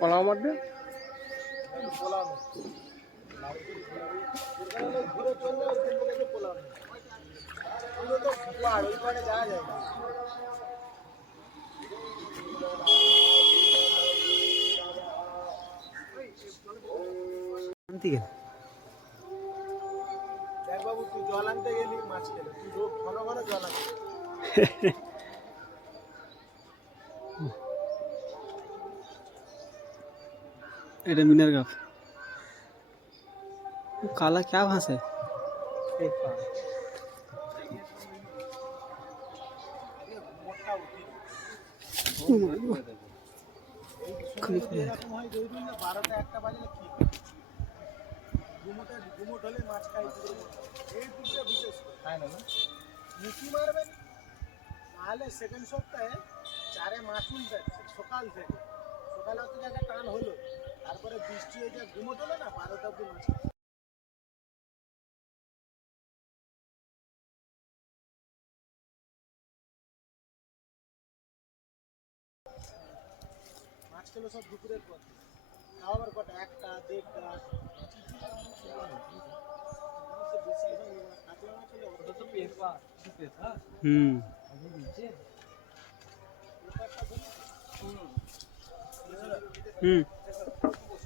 পলাও মারবে বাবু তুই জল আনতে গেলি মাছ খেলে তুই ঘন ঘন জল আনতে এটা মিনার গাছ काला क्या घास है সেকেন্ড সপ্তাহে চারে মাছ উল্টাচ্ছে সকাল থেকে সকালে অত জায়গায় টান হলো তারপরে বৃষ্টি হয়ে যায় ঘুমোট হলো না 12টা অব্দি মাছ মাছ খেলো সব দুপুরের পর খাওয়াবার কটা 1টা 1:30টা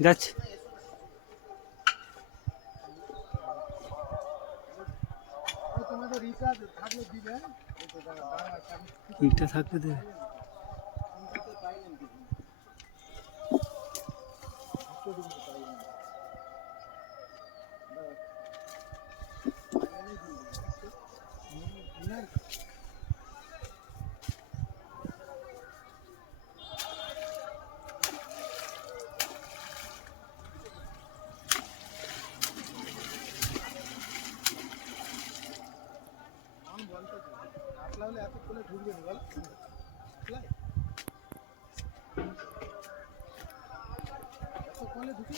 যাচ্ছে তোমাদের রিচার্জ থাকলে দিবে ইটা থাকলে দেবে এত করে ঢুকবে না বলো এত কলে ঢুকে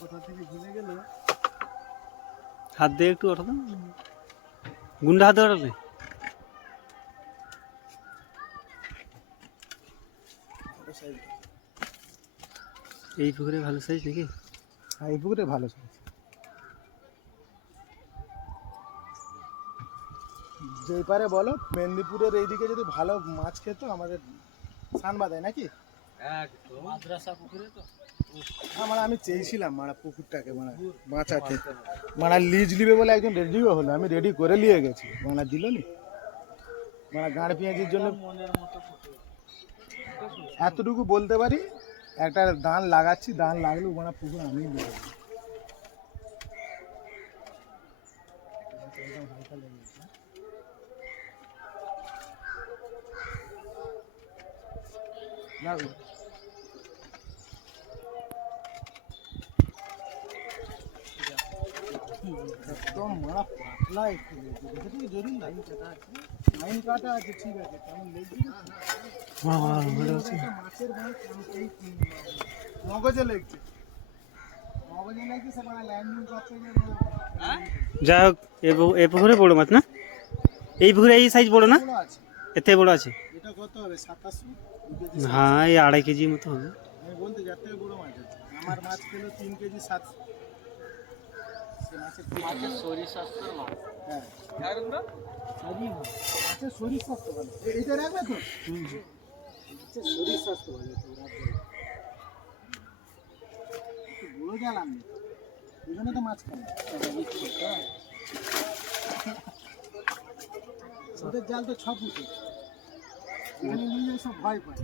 কোথা থেকে ভুলে গেল হাত দিয়ে একটু ওঠা গুন্ডা হাতে ওঠালে এই পুকুরে ভালো সাইজ নাকি হ্যাঁ এই পুকুরে ভালো সাইজ যেই পারে বলো মেদিনীপুরের এইদিকে যদি ভালো মাছ খেত আমাদের সান বাঁধায় নাকি মাদ্রাসা পুকুরে তো মানে আমি চেয়েছিলাম মারা পুকুরটাকে মানে বাঁচাতে মানে লিজ নিবে বলে একজন রেডিও হলো আমি রেডি করে নিয়ে গেছি মানে দিল নি মানে গাঁড় পেঁয়াজির জন্য এতটুকু বলতে পারি একটা ধান লাগাচ্ছি ধান লাগলো মানে পুকুর আমি নিয়ে লাগলো একদম মারা পাতলা একটু দেখেছি জরুরি লাইন কাটা আছে লাইন কাটা আছে ঠিক আছে কেমন লেগেছে মাছের মগজে লেগছে মগজে লেগছে সে মানে ল্যান্ডিং করতে গিয়ে যাই হোক এ পুকুরে বড় মাছ না এই পুকুরে এই সাইজ বড় না এতে বড় আছে এটা কত হবে 2700 হ্যাঁ এই 2.5 কেজি মতো হবে আমি বলতে যার থেকে বড় মাছ আছে আমার মাছ কিলো 3 কেজি 700 সে মাছের সরিষার মাছ হ্যাঁ আচ্ছা সরিষা তো ভালো এইটা রাখবে তো আচ্ছা সরিষা তো ভালো বড় জাল আমি এখানে তো মাছ খাই ওদের জাল তো 6 ফুট এখানে নিয়ে সব ভয় পায়